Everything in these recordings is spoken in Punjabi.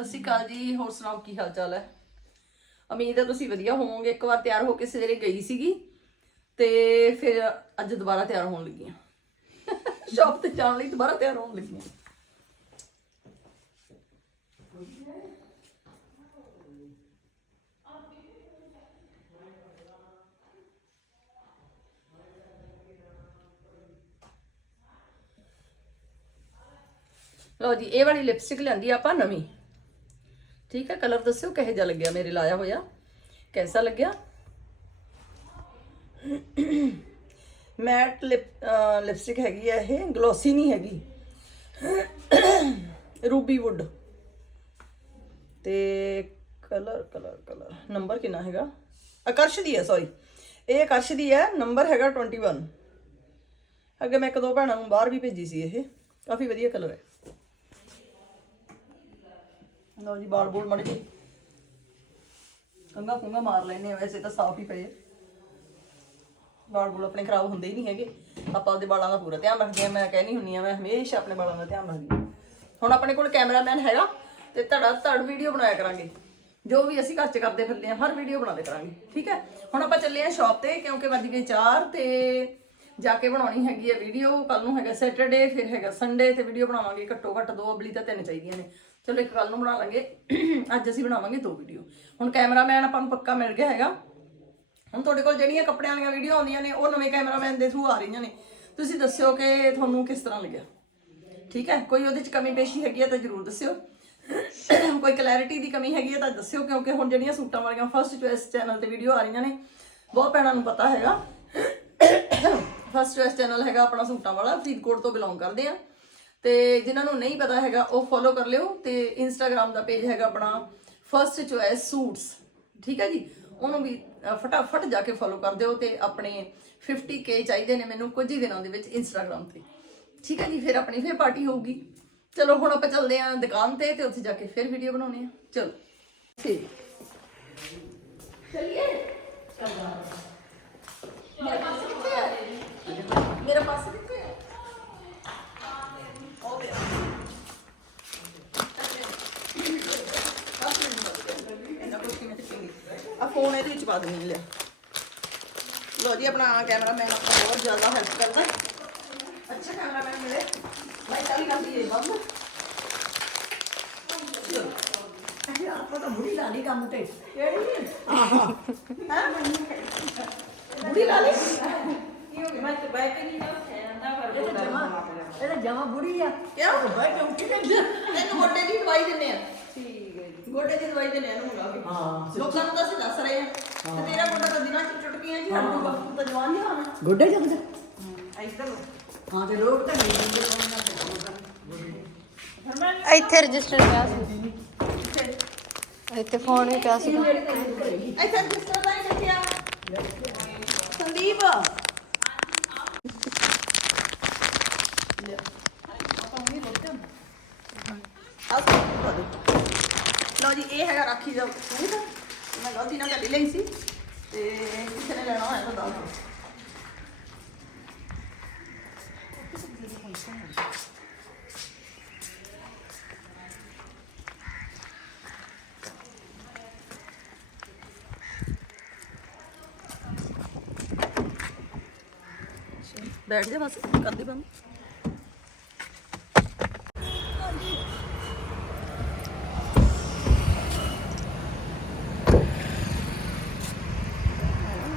ਸਤਿ ਸ਼੍ਰੀ ਅਕਾਲ ਜੀ, ਹੋਰ ਸੁਣਾਓ ਕੀ ਹਾਲ ਚਾਲ ਹੈ? ਉਮੀਦ ਹੈ ਤੁਸੀਂ ਵਧੀਆ ਹੋਵੋਗੇ। ਇੱਕ ਵਾਰ ਤਿਆਰ ਹੋ ਕੇ ਸਵੇਰੇ ਗਈ ਸੀਗੀ ਤੇ ਫਿਰ ਅੱਜ ਦੁਬਾਰਾ ਤਿਆਰ ਹੋਣ ਲੱਗੀ ਹਾਂ ਸ਼ਾਪ ਤੇ ਜਾਣ ਲਈ ਦੁਬਾਰਾ ਤਿਆਰ ਹੋਣ ਲੱਗੀ ਹਾਂ ਲਓ ਜੀ, ਇਹ ਵਾਲੀ ਲਿਪਸਟਿਕ ਲੈਂਦੀ ਆਪਾਂ ਨਵੀਂ। ਠੀਕ ਹੈ, ਕਲਰ ਦੱਸਿਓ ਕਿਹੋ ਜਿਹਾ ਲੱਗਿਆ ਮੇਰੇ ਲਾਇਆ ਹੋਇਆ। ਕੈਸਾ ਲੱਗਿਆ? ਮੈਟ ਲਿਪ ਲਿਪਸਟਿਕ ਹੈਗੀ ਹੈ ਇਹ ਗਲੋਸੀ ਨਹੀਂ ਹੈਗੀ। ਰੂਬੀ ਵੁੱਡ ਤੇ ਕਲਰ ਕਲਰ ਕਲਰ ਨੰਬਰ ਕਿੰਨਾ ਹੈਗਾ? ਆਕਰਸ਼ ਦੀ ਹੈ ਸੌਰੀ ਇਹ ਆਕਰਸ਼ ਦੀ ਹੈ ਨੰਬਰ ਹੈਗਾ 21 ਅੱਗੇ ਮੈਂ ਇੱਕ ਦੋ ਭੈਣਾਂ ਨੂੰ ਬਾਹਰ ਵੀ ਭੇਜੀ ਸੀ ਇਹ। ਕਾਫੀ ਵਧੀਆ ਕਲਰ ਹੈ। ਲਓ ਜੀ ਬਾਲ ਬੂਲ ਮੜ ਜੀ ਕੰਗਾ ਕੁੰਗਾ ਮਾਰ ਲੈਨੇ ਵੈਸੇ ਤਾਂ ਸਾਫ਼ ਹੀ ਪਏ ਬਾਲ ਬੂਲ ਆਪਣੇ ਖਰਾਬ ਹੁੰਦੇ ਹੀ ਨਹੀਂ ਹੈਗੇ। ਆਪਾਂ ਉਹਦੇ ਬਾਲਾਂ ਦਾ ਪੂਰਾ ਧਿਆਨ ਰੱਖਦੇ ਆ, ਮੈਂ ਕਹਿਣੀ ਹੁੰਨੀ ਆ, ਮੈਂ ਹਮੇਸ਼ਾ ਆਪਣੇ ਬਾਲਾਂ ਦਾ ਧਿਆਨ ਰੱਖਦੀ ਹੁਣ ਆਪਣੇ ਕੋਲ ਕੈਮਰਾਮੈਨ ਹੈਗਾ ਤੇ ਧੜਾ ਧੜ ਵੀਡੀਓ ਬਣਾਇਆ ਕਰਾਂਗੇ। ਜੋ ਵੀ ਅਸੀਂ ਘਰ ਚ ਕਰਦੇ ਫਿਰਦੇ ਆ, ਹਰ ਵੀਡੀਓ ਬਣਾਦੇ ਕਰਾਂਗੇ। ਠੀਕ ਹੈ? ਹੁਣ ਆਪਾਂ ਚੱਲੇ ਆ ਸ਼ਾਪ ਤੇ, ਕਿਉਂਕਿ ਵੱਜ ਗਏ 4 ਤੇ ਜਾ ਕੇ ਬਣਾਉਣੀ ਹੈਗੀ ਹੈ ਵੀਡੀਓ ਕੱਲ ਨੂੰ ਹੈਗਾ ਸੈਟਰਡੇ ਫਿਰ ਹੈਗਾ ਸੰਡੇ ਤੇ ਵੀਡੀਓ ਬਣਾਵਾਂਗੇ ਘੱਟੋ ਘੱਟ ਦੋ ਅਬਲੀ ਤਾਂ ਤਿੰਨ ਚਾਹੀਦੀਆਂ ਨੇ। ਚਲੋ ਇੱਕ ਕੱਲ ਨੂੰ ਬਣਾ ਲਾਂਗੇ। ਅੱਜ ਅਸੀਂ ਬਣਾਵਾਂਗੇ ਦੋ ਵੀਡੀਓ ਹੁਣ ਕੈਮਰਾਮੈਨ ਆਪਾਂ ਨੂੰ ਪੱਕਾ ਮਿਲ ਗਿਆ ਹੈਗਾ। ਹੁਣ ਤੁਹਾਡੇ ਕੋਲ ਜਿਹੜੀਆਂ ਕੱਪੜਿਆਂ ਵਾਲੀਆਂ ਵੀਡੀਓ ਆਉਂਦੀਆਂ ਨੇ, ਉਹ ਨਵੇਂ ਕੈਮਰਾਮੈਨ ਦੇ ਥਰੂ ਆ ਰਹੀਆਂ ਨੇ। ਤੁਸੀਂ ਦੱਸਿਓ ਕਿ ਤੁਹਾਨੂੰ ਕਿਸ ਤਰ੍ਹਾਂ ਲੱਗਿਆ? ਠੀਕ ਹੈ? ਕੋਈ ਉਹਦੇ ਚ ਕਮੀ ਪੇਸ਼ੀ ਹੈਗੀ ਹੈ ਤਾਂ ਜਰੂਰ ਦੱਸਿਓ। ਕੋਈ ਕਲੈਰਿਟੀ ਦੀ ਕਮੀ ਹੈਗੀ ਹੈ ਤਾਂ ਦੱਸਿਓ, ਕਿਉਂਕਿ ਹੁਣ ਜਿਹੜੀਆਂ ਸੂਟਾਂ ਵਾਲੀਆਂ ਫਸਟ ਚੋਇਸ ਚੈਨਲ ਤੇ ਵੀਡੀਓ ਆ ਰਹੀਆਂ ਨੇ, ਬਹੁਤ ਭੈਣਾਂ ਨੂੰ ਪਤਾ ਹੈਗਾ। ਫਸਟ ਚੋਇਸ ਚੈਨਲ ਹੈਗਾ ਆਪਣਾ ਸੂਟਾਂ ਵਾਲਾ ਫਰੀਦਕੋਟ ਤੋਂ ਬਿਲੋਂਗ ਕਰਦੇ ਆ। ਤੇ ਜਿਨ੍ਹਾਂ ਨੂੰ ਨਹੀਂ ਪਤਾ ਹੈਗਾ ਉਹ ਫੋਲੋ ਕਰ ਲਿਓ ਤੇ ਇੰਸਟਾਗ੍ਰam ਦਾ ਪੇਜ ਹੈਗਾ ਆਪਣਾ ਫਸਟ ਚੋਇਸ ਸੂਟਸ ਠੀਕ ਹੈ ਜੀ? ਉਹਨੂੰ ਵੀ ਫਟਾਫਟ ਜਾ ਕੇ ਫੋਲੋ ਕਰ ਦਿਓ ਤੇ ਆਪਣੇ 50k ਚਾਹੀਦੇ ਨੇ ਮੈਨੂੰ ਕੁਝ ਹੀ ਦਿਨਾਂ ਦੇ ਵਿੱਚ ਇੰਸਟਾਗ੍ਰam ਤੇ। ਠੀਕ ਹੈ ਜੀ? ਫਿਰ ਆਪਣੀ ਫਿਰ ਪਾਰਟੀ ਹੋਊਗੀ। ਚਲੋ ਹੁਣ ਆਪਾਂ ਚੱਲਦੇ ਆਂ ਦੁਕਾਨ ਤੇ ਤੇ ਉੱਥੇ ਜਾ ਕੇ ਫਿਰ ਵੀਡੀਓ ਬਣਾਉਣੀ ਆ ਚਲੋ। ਠੀਕ ਚਲਿਏ। ਹੈ ਮੇਰਾ ਪਾਸ ਕਿੱਥੇ ਹੈ। ਉਹ ਪਿਆ ਇਹਨਾਂ ਕੋਲ ਕਿਵੇਂ ਚੱਕੇਂਗੇ ਆ ਫੋਨ ਇਹਦੇ ਵਿੱਚ ਪਾ ਦਿੰਦੇ ਲਿਆ ਲੋ ਜੀ ਆਪਣਾ ਕੈਮਰਾਮੈਨ ਆਪਣਾ ਬਹੁਤ ਜ਼ਿਆਦਾ ਹੈਲਪ ਕਰਦਾ ਅੱਛਾ ਕੈਮਰਾਮੈਨ ਮਿਲੇ ਮੈਂ ਚੱਲ ਕਰਦੀ ਹੈ ਬੰਦ ਅਰੇ ਆਪਾਂ ਤਾਂ ਬੁੜੀ ਲਾ ਲਈ ਕੰਮ ਤੇ ਕਿਹੜੀ ਹਾਂ ਬੁੜੀ ਲਾ ਲਈ ਇਹ ਤਾਂ ਜਮਾ ਇਹ ਤਾਂ ਜਮਾ ਬੁੜੀ ਆ। ਕਿਉਂ? ਬੈ ਚੌਂਕੀ ਤੇ ਤੈਨੂੰ ਗੋਡੇ ਦੀ ਦਵਾਈ ਦਿੰਨੇ ਆ। ਠੀਕ ਹੈ ਜੀ। ਗੋਡੇ ਦੀ ਦਵਾਈ ਦਿੰਨੇ ਆ ਇਹਨੂੰ ਲਾ ਕੇ ਹਾਂ ਲੋਕਾਂ ਨੂੰ ਤਾਂ ਅਸੀਂ ਦੱਸ ਰਹੇ ਆ। ਤੇ ਤੇਰਾ ਗੋਡਾ ਤਾਂ ਦਿਨਾਂ ਚ ਚੁਟਕੀਆਂ ਜੀ ਹੱਡੂ ਵਕਤ ਤਾਂ ਜਵਾਨ ਨਹੀਂ ਹੋਣਾ। ਗੋਡੇ ਜਗਦਾ ਇੱਧਰ ਹਾਂ ਤੇ ਲੋਕ ਤਾਂ ਨਹੀਂ ਦਿੰਦੇ ਉਹਨਾਂ ਤੇ। ਇੱਥੇ ਰਜਿਸਟਰ ਪਿਆ ਸੀ। ਇੱਥੇ ਫੋਨ ਵੀ ਪਿਆ ਸੀ। ਇੱਥੇ ਜਿਸਤਰ ਦਾ ਹੀ ਰੱਖਿਆ। ਸੰਦੀਪ ਲੈ ਆਪਾਂ ਉਹਨੇ ਬੱਚਾ ਆ ਲਓ ਜੀ, ਇਹ ਹੈਗਾ ਰਾਖੀ ਦਾ ਸੂਟ। ਮੈਂ ਗਲਤੀ ਨਾਲ ਕੱਢ ਲਈ ਸੀ ਤੇ ਕਿਸੇ ਨੇ ਲੈਣਾ ਹੋਇਆ ਤਾਂ ਦੱਸ ਦਿਓ। ਬੈਠ ਜਾ ਬਸ, ਕਰਦੀ ਬੰਦ। ਹਾਏ ਗੰਦ ਕਿੰਨਾ ਪਿਆ ਉਹ ਹਵਾ ਚੱਲਦੀ ਹੈ ਨਾ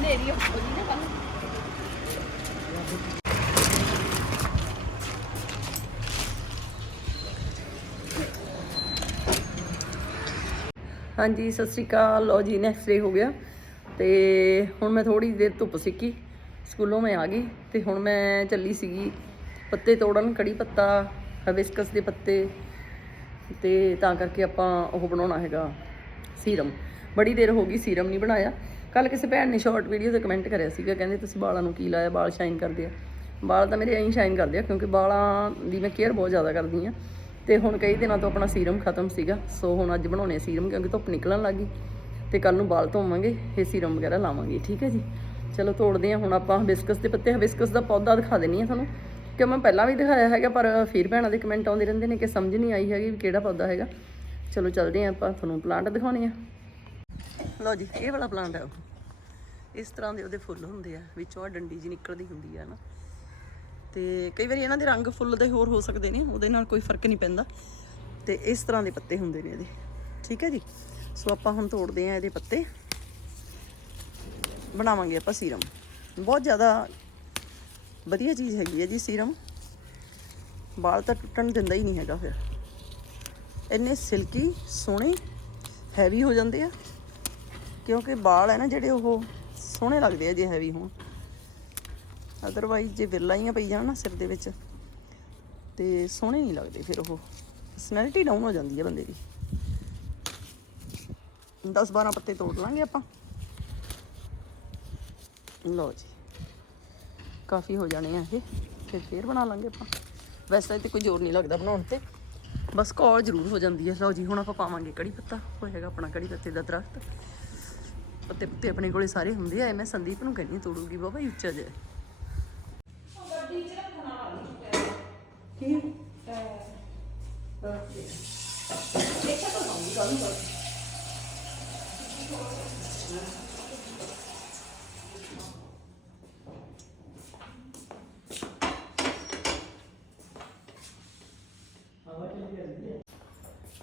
ਨੇਰੀ ਹੋ ਗਈ ਨਾ ਕੱਲ ਹਾਂਜੀ, ਸਤਿ ਸ਼੍ਰੀ ਅਕਾਲ। ਲੋ ਜੀ ਨੈਕਸਟ ਡੇ ਹੋ ਗਿਆ ਤੇ ਹੁਣ ਮੈਂ ਥੋੜੀ ਦੇਰ ਧੁੱਪ ਸਿੱਕੀ। ਸਕੂਲੋਂ ਮੈਂ ਆ ਗਈ ਤੇ ਹੁਣ ਮੈਂ ਚੱਲੀ ਸੀਗੀ ਪੱਤੇ ਤੋੜਨ, ਕੜੀ ਪੱਤਾ, ਹਬਿਸਕਸ ਦੇ ਪੱਤੇ ਤੇ ਤਾਂ ਕਰਕੇ ਆਪਾਂ ਉਹ ਬਣਾਉਣਾ ਹੈਗਾ ਸੀਰਮ। ਬੜੀ ਦੇਰ ਹੋ ਗਈ ਸੀਰਮ ਨਹੀਂ ਬਣਾਇਆ। ਕੱਲ ਕਿਸੇ ਭੈਣ ਨੇ ਸ਼ਾਰਟ ਵੀਡੀਓ ਤੇ ਕਮੈਂਟ ਕਰਿਆ ਸੀਗਾ, ਕਹਿੰਦੇ ਤੁਸੀਂ ਵਾਲਾਂ ਨੂੰ ਕੀ ਲਾਇਆ ਬਾਲ ਸ਼ਾਈਨ ਕਰਦੇ ਆ। ਵਾਲ ਤਾਂ ਮੇਰੇ ਐਂ ਸ਼ਾਈਨ ਕਰਦੇ ਆ, ਕਿਉਂਕਿ ਬਾਲਾਂ ਦੀ ਮੈਂ ਕੇਅਰ ਬਹੁਤ ਜ਼ਿਆਦਾ ਕਰਦੀ ਆ ਤੇ ਹੁਣ ਕਈ ਦਿਨਾਂ ਤੋਂ ਆਪਣਾ ਸੀਰਮ ਖਤਮ ਸੀਗਾ, ਸੋ ਹੁਣ ਅੱਜ ਬਣਾਉਣੇ ਆ ਸੀਰਮ ਕਿਉਂਕਿ ਧੁੱਪ ਨਿਕਲਣ ਲੱਗੀ ਤੇ ਤੇ ਕੱਲ ਨੂੰ ਬਾਲ ਧੋਵਾਂਗੇ ਇਹ ਸੀਰਮ ਵਗੈਰਾ ਲਾਵਾਂਗੇ, ਠੀਕ ਹੈ ਜੀ? ਚਲੋ ਤੋੜਦੇ ਹਾਂ ਹੁਣ ਆਪਾਂ ਹਬਿਸਕਸ ਦੇ ਪੱਤੇ ਹਬਿਸਕਸ ਦਾ ਪੌਦਾ ਦਿਖਾ ਦੇਣੀ ਆ ਤੁਹਾਨੂੰ। ਕਿ ਮੈਂ ਪਹਿਲਾਂ ਵੀ ਦਿਖਾਇਆ ਹੈਗਾ, ਪਰ ਫਿਰ ਭੈਣਾਂ ਦੇ ਕਮੈਂਟ ਆਉਂਦੇ ਰਹਿੰਦੇ ਨੇ ਕਿ ਸਮਝ ਨਹੀਂ ਆਈ ਹੈਗੀ ਵੀ ਕਿਹੜਾ ਪੌਦਾ ਹੈਗਾ। ਚਲੋ ਚੱਲਦੇ ਹਾਂ ਆਪਾਂ, ਤੁਹਾਨੂੰ ਪਲਾਂਟ ਦਿਖਾਉਣੇ ਆ ਲਓ ਜੀ, ਇਹ ਵਾਲਾ ਪਲਾਂਟ ਹੈ ਉਹ। ਇਸ ਤਰ੍ਹਾਂ ਦੇ ਉਹਦੇ ਫੁੱਲ ਹੁੰਦੇ ਆ, ਵਿੱਚੋਂ ਆ ਡੰਡੀ ਜੀ ਨਿਕਲਦੀ ਹੁੰਦੀ ਆ ਨਾ। ਤੇ ਕਈ ਵਾਰੀ ਇਹਨਾਂ ਦੇ ਰੰਗ ਫੁੱਲ ਦੇ ਹੋਰ ਹੋ ਸਕਦੇ ਨੇ, ਉਹਦੇ ਨਾਲ ਕੋਈ ਫ਼ਰਕ ਨਹੀਂ ਪੈਂਦਾ। ਤੇ ਇਸ ਤਰ੍ਹਾਂ ਦੇ ਪੱਤੇ ਹੁੰਦੇ ਨੇ ਇਹਦੇ। ਠੀਕ ਹੈ ਜੀ? ਸੋ ਆਪਾਂ ਹੁਣ ਤੋੜਦੇ ਆ ਇਹਦੇ ਪੱਤੇ। ਬਣਾਵਾਂਗੇ ਆਪਾਂ ਸੀਰਮ। ਬਹੁਤ ਜ਼ਿਆਦਾ ਵਧੀਆ ਚੀਜ਼ ਹੈਗੀ ਹੈ ਜੀ ਸੀਰਮ। ਵਾਲ ਤਾਂ ਟੁੱਟਣ ਦਿੰਦਾ ਹੀ ਨਹੀਂ ਹੈਗਾ ਫਿਰ। ਇੰਨੇ ਸਿਲਕੀ, ਸੋਹਣੇ ਹੈਵੀ ਹੋ ਜਾਂਦੇ ਆ। ਕਿਉਂਕਿ ਵਾਲ ਹੈ ਨਾ ਜਿਹੜੇ ਉਹ ਸੋਹਣੇ ਲੱਗਦੇ ਆ ਜੇ ਹੈਵੀ ਹੋਣ। ਅਦਰਵਾਈਜ਼ ਜੇ ਵਿਰਲਾਈਆਂ ਪਈ ਜਾਣ ਨਾ ਸਿਰ ਦੇ ਵਿੱਚ, ਤੇ ਸੋਹਣੇ ਨਹੀਂ ਲੱਗਦੇ ਫਿਰ ਉਹ। ਪਰਸਨੈਲਿਟੀ ਡਾਊਨ ਹੋ ਜਾਂਦੀ ਹੈ ਬੰਦੇ ਦੀ। 10 12 ਪੱਤੇ ਤੋੜ ਲਾਂਗੇ ਆਪਾਂ। ਲਓ ਜੀ। ਕਾਫੀ ਹੋ ਜਾਣੇ ਆ ਇਹ। ਫਿਰ ਫੇਰ ਬਣਾ ਲਾਂਗੇ ਆਪਾਂ। ਵੈਸੇ ਤਾਂ ਕੋਈ ਜ਼ੋਰ ਨਹੀਂ ਲੱਗਦਾ ਬਣਾਉਣ ਤੇ। ਬਸ ਕੌਲ ਜ਼ਰੂਰ ਹੋ ਜਾਂਦੀ ਹੈ। ਲਓ ਜੀ, ਹੁਣ ਆਪਾਂ ਪਾਵਾਂਗੇ ਕੜੀ ਪੱਤਾ। ਉਹ ਹੈਗਾ ਆਪਣਾ ਕੜੀ ਪੱਤੇ ਦਾ ਦਰਖਤ। ਪੱਤੇ ਪੱਤੇ ਆਪਣੇ ਕੋਲੇ ਸਾਰੇ ਹੁੰਦੇ ਆ। ਮੈਂ ਸੰਦੀਪ ਨੂੰ ਕਹਿੰਦੀ ਤੋੜੂਗੀ। ਬਾਬਾ ਉੱਚਾ ਜਿਹਾ। ਕੀ?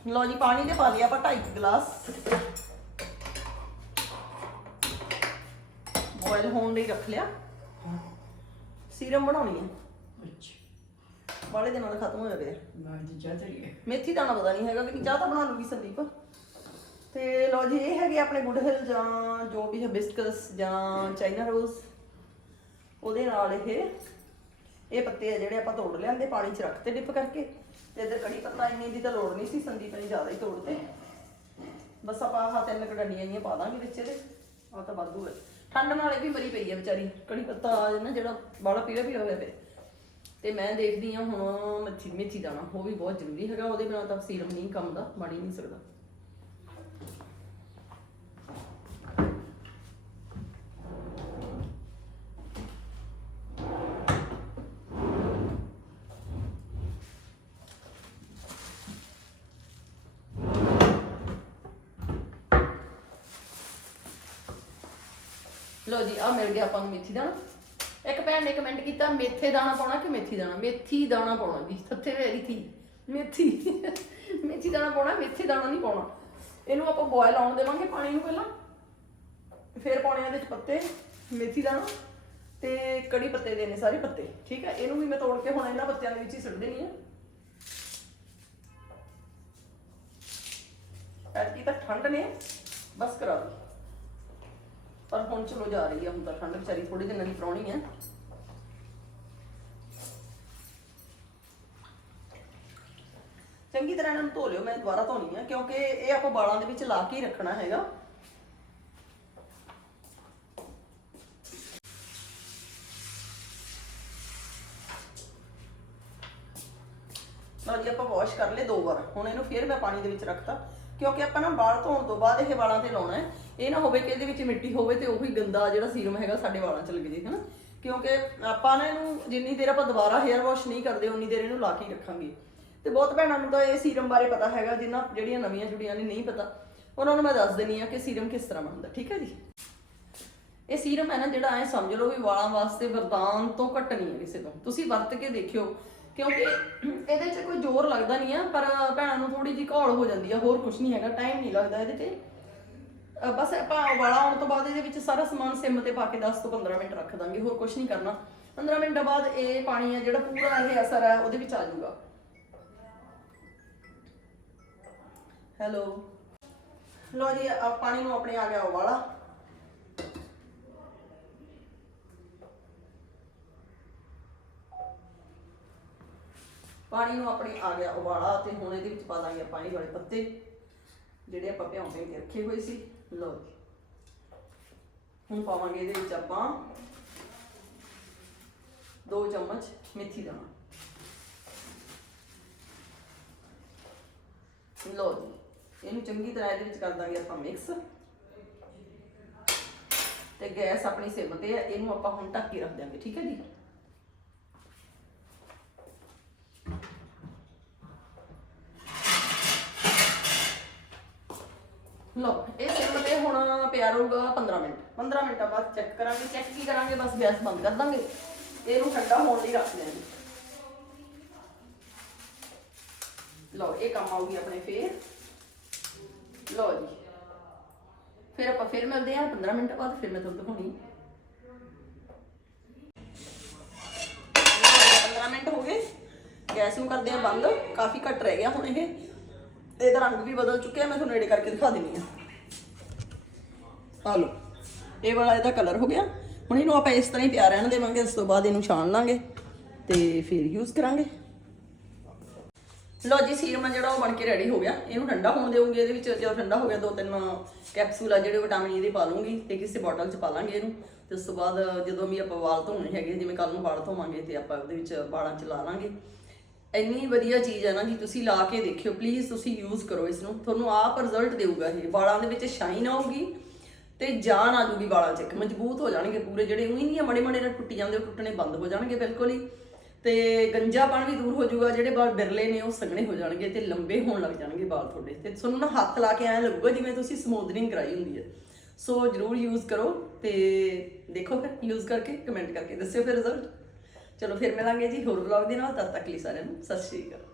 ਲਓ ਜੀ ਪਾਣੀ ਦੇ ਪਾ ਲਿਆ ਆਪਾਂ 2.5 ਗਲਾਸ। ਬੋਇਲ ਹੋਣ ਲਈ ਰੱਖ ਲਿਆ। ਸੀਰਮ ਬਣਾਉਣੀ ਹੈ। ਅੱਛਾ। ਵਾਲੇ ਦੇ ਖਤਮ ਹੋਇਆ ਪਿਆ। ਮੈਂ ਤੇ ਚਾਹਤੀ ਹੈ ਮੇਥੀ ਦਾਣਾ ਪਤਾ ਨਹੀਂ ਹੈਗਾ ਨਹੀਂ ਚਾਹ ਤਾਂ ਬਣਾ ਲੂਗੀ ਸੰਦੀਪ। ਤੇ ਲਓ ਜੀ ਇਹ ਹੈਗੇ ਆਪਣੇ ਗੁੱਡ ਹਿਲ ਜਾਂ ਜੋ ਵੀ ਬਿਸਕਸ ਜਾਂ ਚਾਈਨਾ ਰੋਜ਼। ਉਹਦੇ ਨਾਲ ਇਹ ਇਹ ਪੱਤੇ ਆ ਜਿਹੜੇ ਆਪਾਂ ਤੋੜ ਲਿਆਂਦੇ ਪਾਣੀ 'ਚ ਰੱਖਤੇ ਡਿਪ ਕਰਕੇ। ਤੇ ਇਧਰ ਕੜੀ ਪੱਤਾ ਇੰਨੀ ਦੀ ਤਾਂ ਲੋੜ ਨਹੀਂ ਸੀ, ਸੰਦੀਪ ਨੇ ਜ਼ਿਆਦਾ ਹੀ ਤੋੜਤੇ। ਬਸ ਆਪਾਂ ਆਹ ਤਿੰਨ ਕੜੰਡੀਆਂ ਜੀਆਂ ਪਾ ਦਾਂਗੇ ਵਿੱਚ ਇਹਦੇ। ਆ ਤਾਂ ਵਾਧੂ ਹੈ। ਠੰਡ ਨਾਲ ਇਹ ਵੀ ਮਰੀ ਪਈ ਹੈ ਵਿਚਾਰੀ। ਕੜੀ ਪੱਤਾ ਨਾ ਜਿਹੜਾ ਬਾਲਾ ਪੀਲਾ ਪੀਲਾ ਹੋਇਆ ਪਿਆ। ਤੇ ਮੈਂ ਦੇਖਦੀ ਹਾਂ ਹੁਣ ਮੱਛੀ ਮੇਥੀ ਦਾਣਾ। ਉਹ ਵੀ ਬਹੁਤ ਜ਼ਰੂਰੀ ਹੈਗਾ, ਉਹਦੇ ਬਿਨਾਂ ਤਾਂ ਸੀਰਮ ਨਹੀਂ, ਕੰਮ ਦਾ ਬਣ ਹੀ ਨਹੀਂ ਸਕਦਾ। ਲੋ ਜੀ ਆ ਮਿਲ ਗਿਆ ਆਪਾਂ ਨੂੰ ਮੇਥੀ ਦਾਣਾ। ਇੱਕ ਭੈਣ ਨੇ ਕਮੈਂਟ ਕੀਤਾ, ਮੇਥੇ ਦਾਣਾ ਪਾਉਣਾ ਕਿ ਮੇਥੀ ਦਾਣਾ? ਮੇਥੀ ਦਾਣਾ ਪਾਉਣਾ ਜੀ ਥੱਥੇ ਵੇਰੀ ਥੀ ਮੇਥੀ ਮੇਥੀ ਦਾਣਾ ਪਾਉਣਾ, ਮੇਥੇ ਦਾਣਾ ਨਹੀਂ ਪਾਉਣਾ। ਇਹਨੂੰ ਆਪਾਂ ਬੋਇਲ ਆਉਣ ਦੇਵਾਂਗੇ ਪਾਣੀ ਨੂੰ ਪਹਿਲਾਂ। ਫਿਰ ਪਾਉਣੇ ਆ ਇਹਦੇ ਚ ਪੱਤੇ, ਮੇਥੀ ਦਾਣਾ ਤੇ ਕੜੀ ਪੱਤੇ ਦੇ ਨੇ ਸਾਰੇ ਪੱਤੇ, ਠੀਕ ਹੈ? ਇਹਨੂੰ ਵੀ ਮੈਂ ਤੋੜ ਕੇ ਹੁਣ ਇਹਨਾਂ ਪੱਤਿਆਂ ਦੇ ਵਿੱਚ ਹੀ ਸੁੱਟ ਦੇਣੀ ਆ। ਐਤਕੀ ਤਾਂ ਠੰਡ ਨੇ, ਬਸ ਕਰਾ ਦੋ ਪਰ ਹੁਣ ਚਲੋ ਜਾ ਰਹੀ ਆ, ਹੁਣ ਤਾਂ ਠੰਡ ਵਿਚਾਰੀ ਥੋੜੀ ਦਿਨਾਂ ਦੀ ਪ੍ਰਾਹੁਣੀ ਆ। ਚੰਗੀ ਤਰ੍ਹਾਂ ਇਹਨਾਂ ਨੂੰ ਧੋ ਲਿਓ, ਮੈਂ ਦੁਬਾਰਾ ਧੋਣੀ ਆ, ਕਿਉਂਕਿ ਇਹ ਆਪਾਂ ਵਾਲਾਂ ਦੇ ਵਿੱਚ ਲਾ ਕੇ ਹੀ ਰੱਖਣਾ ਹੈਗਾ। ਲਓ ਜੀ, ਆਪਾਂ ਵਾਸ਼ ਕਰ ਲਏ ਦੋ ਵਾਰ। ਹੁਣ ਇਹਨੂੰ ਫਿਰ ਮੈਂ ਪਾਣੀ ਦੇ ਵਿੱਚ ਰੱਖਤਾ। ਕਿਉਂਕਿ ਆਪਾਂ ਨਾ ਵਾਲ ਧੋਣ ਤੋਂ ਬਾਅਦ ਇਹ ਵਾਲਾਂ ਤੇ ਲਾਉਣਾ ਹੈ। ਇਹ ਨਾ ਹੋਵੇ ਕਿ ਇਹਦੇ ਵਿੱਚ ਮਿੱਟੀ ਹੋਵੇ ਤੇ ਉਹੀ ਗੰਦਾ ਜਿਹੜਾ ਸੀਰਮ ਹੈਗਾ ਸਾਡੇ ਵਾਲਾਂ 'ਚ ਲੱਗ ਜੇ, ਹਨਾ? ਕਿਉਂਕਿ ਆਪਾਂ ਨਾ ਇਹਨੂੰ ਜਿੰਨੀ ਦੇਰ ਆਪਾਂ ਦੁਬਾਰਾ ਹੇਅਰ ਵਾਸ਼ ਨਹੀਂ ਕਰਦੇ, ਉਨੀ ਦੇਰ ਇਹਨੂੰ ਲਾ ਕੇ ਰੱਖਾਂਗੇ। ਤੇ ਬਹੁਤ ਭੈਣਾਂ ਨੂੰ ਤਾਂ ਇਹ ਸੀਰਮ ਬਾਰੇ ਪਤਾ ਹੈਗਾ ਜਿਨ੍ਹਾਂ ਜਿਹੜੀਆਂ ਨਵੀਆਂ ਜੁੜੀਆਂ ਨੇ ਨਹੀਂ ਪਤਾ। ਉਹਨਾਂ ਨੂੰ ਮੈਂ ਦੱਸ ਦੇਣੀ ਆ ਕਿ ਸੀਰਮ ਕਿਸ ਤਰ੍ਹਾਂ ਬਣਦਾ, ਠੀਕ ਹੈ ਜੀ? ਇਹ ਸੀਰਮ ਹੈ ਨਾ ਜਿਹੜਾ ਐ ਸਮਝ ਲਓ ਵੀ ਵਾਲਾਂ ਵਾਸਤੇ ਵਰਦਾਨ ਤੋਂ ਘੱਟ ਨਹੀਂ ਹੈ ਕਿਸੇ ਤੋਂ। ਤੁਸੀਂ ਵਰਤ ਕੇ ਦੇਖਿਓ ਕਿਉਂਕਿ ਇਹਦੇ 'ਚ ਕੋਈ ਜ਼ੋਰ ਲੱਗਦਾ ਨਹੀਂ ਆ ਪਰ ਭੈਣਾਂ ਨੂੰ ਥੋੜੀ ਜਿਹੀ ਘੋਲ ਹੋ ਜਾਂਦੀ ਆ ਹੋਰ ਕੁਝ ਨਹੀਂ ਹੈਗਾ ਟਾਈਮ ਨਹੀਂ ਲੱਗਦਾ ਇਹਦੇ ਤੇ। ਅ, ਬਸ ਆਪਾਂ ਉਬਾਲਾ ਆਉਣ ਤੋਂ ਬਾਅਦ ਇਹਦੇ ਵਿੱਚ ਸਾਰਾ ਸਮਾਨ ਸਿਮ ਤੇ ਪਾ ਕੇ 10 ਤੋਂ 15 ਮਿੰਟ ਰੱਖ ਦਾਂਗੇ ਹੋਰ ਕੁਝ ਨਹੀਂ ਕਰਨਾ। 15 ਮਿੰਟਾਂ ਬਾਅਦ ਇਹ ਪਾਣੀ ਹੈ ਜਿਹੜਾ ਪੂਰਾ ਇਹ ਅਸਰ ਹੈ ਉਹਦੇ ਵਿੱਚ ਆ ਜਾਊਗਾ। ਹੈਲੋ ਲੋ ਜੀ ਆ ਪਾਣੀ ਨੂੰ ਆਪਣੇ ਆ ਗਿਆ ਉਬਾਲਾ। ਪਾਣੀ ਨੂੰ ਆਪਣੇ ਆ ਗਿਆ ਉਬਾਲਾ ਤੇ ਹੁਣ ਇਹਦੇ ਵਿੱਚ ਪਾ ਦਾਂਗੇ ਆਪਾਂ ਇਹ ਵਾਲੇ ਪੱਤੇ, ਜਿਹੜੇ ਆਪਾਂ ਭਿਉਂ ਭਿਉਂ ਕੇ ਰੱਖੇ ਹੋਏ ਸੀ। ਲਓ ਜੀ। ਹੁਣ ਪਾਵਾਂਗੇ ਇਹਦੇ ਵਿੱਚ ਆਪਾਂ 2 ਚਮਚ ਮੇਥੀ ਦਾਣਾ ਲਓ ਜੀ। ਇਹਨੂੰ ਚੰਗੀ ਤਰ੍ਹਾਂ ਇਹਦੇ ਵਿੱਚ ਕਰ ਦਾਂਗੇ ਆਪਾਂ ਮਿਕਸ ਤੇ ਗੈਸ ਆਪਣੀ ਸਿਮ ਤੇ ਹੈ ਇਹਨੂੰ ਆਪਾਂ ਹੁਣ ਢੱਕ ਕੇ ਰੱਖ ਦਿਆਂਗੇ, ਠੀਕ ਹੈ ਜੀ? ਲਓ, ਇਹ ਸਿਮ ਤੇ ਹੁਣ ਪਿਆ ਰਹੂਗਾ 15 ਮਿੰਟ। 15 ਮਿੰਟਾਂ ਬਾਅਦ ਚੈੱਕ ਕਰਾਂਗੇ ਚੈੱਕ ਕੀ ਕਰਾਂਗੇ, ਬਸ ਗੈਸ ਬੰਦ ਕਰ ਦਾਂਗੇ। ਇਹਨੂੰ ਠੰਡਾ ਹੋਣ ਲਈ ਰੱਖ ਦਿਆਂਗੇ ਲਓ, ਇਹ ਕੰਮ ਆਊਗੀ ਆਪਣੇ ਫੇਰ। ਲਓ ਜੀ। ਫਿਰ ਆਪਾਂ ਫਿਰ ਮਿਲਦੇ ਹਾਂ 15 ਮਿੰਟ ਬਾਅਦ ਫਿਰ ਮੈਂ ਤੁਹਾਨੂੰ ਦਿਖਾਉਣੀ। 15 ਮਿੰਟ ਹੋ ਗਏ। ਗੈਸ ਨੂੰ ਕਰਦੇ ਆ ਬੰਦ। ਕਾਫੀ ਘੱਟ ਰਹਿ ਗਿਆ ਹੁਣ ਇਹ। ਇਹਦਾ ਰੰਗ ਵੀ ਬਦਲ ਚੁੱਕਿਆ ਮੈਂ ਤੁਹਾਨੂੰ ਨੇੜੇ ਕਰਕੇ ਦਿਖਾ ਦਿੰਨੀ ਆ ਆ ਲਓ, ਇਹ ਵਾਲਾ ਇਹਦਾ ਕਲਰ ਹੋ ਗਿਆ। ਹੁਣ ਇਹਨੂੰ ਆਪਾਂ ਇਸ ਤਰ੍ਹਾਂ ਹੀ ਪਿਆ ਰਹਿਣ ਦੇਵਾਂਗੇ ਉਸ ਤੋਂ ਬਾਅਦ ਇਹਨੂੰ ਛਾਣ ਲਾਂਗੇ ਤੇ ਫਿਰ ਯੂਜ਼ ਕਰਾਂਗੇ। ਲੋ ਜੀ ਸੀਰਮ ਆ ਜਿਹੜਾ ਉਹ ਬਣ ਕੇ ਰੈਡੀ ਹੋ ਗਿਆ। ਇਹਨੂੰ ਠੰਡਾ ਹੋਣ ਦੇਵਾਂਗੇ, ਇਹਦੇ ਵਿੱਚ ਜਦੋਂ ਠੰਡਾ ਹੋ ਗਿਆ, ਦੋ ਤਿੰਨ ਕੈਪਸੂਲ ਆ ਜਿਹੜੇ ਵਿਟਾਮਿਨ ਇਹਦੇ e ਪਾ ਲੂੰਗੀ ਤੇ ਕਿਸੇ ਬੋਟਲ 'ਚ ਪਾ ਲਾਂਗੇ ਇਹਨੂੰ। ਤੇ ਉਸ ਤੋਂ ਬਾਅਦ ਜਦੋਂ ਵੀ ਆਪਾਂ ਵਾਲ ਧੋਣੇ ਹੈਗੇ, ਜਿਵੇਂ ਕੱਲ ਨੂੰ ਵਾਲ ਧੋਵਾਂਗੇ ਤੇ ਆਪਾਂ ਉਹਦੇ ਵਿੱਚ ਵਾਲਾਂ 'ਚ ਲਾ ਲਾਂਗੇ। ਇੰਨੀ ਵਧੀਆ ਚੀਜ਼ ਹੈ ਨਾ ਜੀ, ਤੁਸੀਂ ਲਾ ਕੇ ਦੇਖਿਓ ਪਲੀਜ਼ ਤੁਸੀਂ ਯੂਜ਼ ਕਰੋ ਇਸ ਨੂੰ ਤੁਹਾਨੂੰ ਆਪ ਰਿਜ਼ਲਟ ਦੇਊਗਾ ਇਹ। ਵਾਲਾਂ ਦੇ ਵਿੱਚ ਸ਼ਾਈਨ ਆਊਗੀ ਤੇ ਜਾਨ ਆ ਜੂਗੀ ਵਾਲਾਂ 'ਚ। ਇੱਕ ਮਜ਼ਬੂਤ ਹੋ ਜਾਣਗੇ ਪੂਰੇ ਜਿਹੜੇ ਉਹੀ ਨਹੀਂ ਆ ਮੜੇ ਮੜੇ ਨਾਲ ਟੁੱਟੀ ਜਾਂਦੇ, ਉਹ ਟੁੱਟਣੇ ਬੰਦ ਹੋ ਜਾਣਗੇ ਬਿਲਕੁਲ ਹੀ। ਤੇ ਗੰਜਾਪਣ ਵੀ ਦੂਰ ਹੋ ਜਾਊਗਾ ਜਿਹੜੇ ਵਾਲ ਬਿਰਲੇ ਨੇ ਉਹ ਸੰਘਣੇ ਹੋ ਜਾਣਗੇ ਤੇ ਲੰਬੇ ਹੋਣ ਲੱਗ ਜਾਣਗੇ ਵਾਲ ਤੁਹਾਡੇ। ਤੇ ਤੁਹਾਨੂੰ ਨਾ ਹੱਥ ਲਾ ਕੇ ਐਂ ਲੱਗੂਗਾ ਜਿਵੇਂ ਤੁਸੀਂ ਸਮੂਥਨਿੰਗ ਕਰਾਈ ਹੁੰਦੀ ਹੈ। ਸੋ ਜਰੂਰ ਯੂਜ਼ ਕਰੋ ਤੇ ਦੇਖੋ ਫਿਰ ਯੂਜ਼ ਕਰਕੇ ਕਮੈਂਟ ਕਰਕੇ ਦੱਸਿਓ ਫਿਰ ਰਿਜ਼ਲਟ ਚਲੋ ਫਿਰ ਮਿਲਾਂਗੇ ਜੀ ਹੋਰ ਵਲੌਗ ਦੇ ਨਾਲ, ਤਦ ਤੱਕ ਲਈ ਸਾਰਿਆਂ ਨੂੰ ਸਤਿ ਸ਼੍ਰੀ ਅਕਾਲ।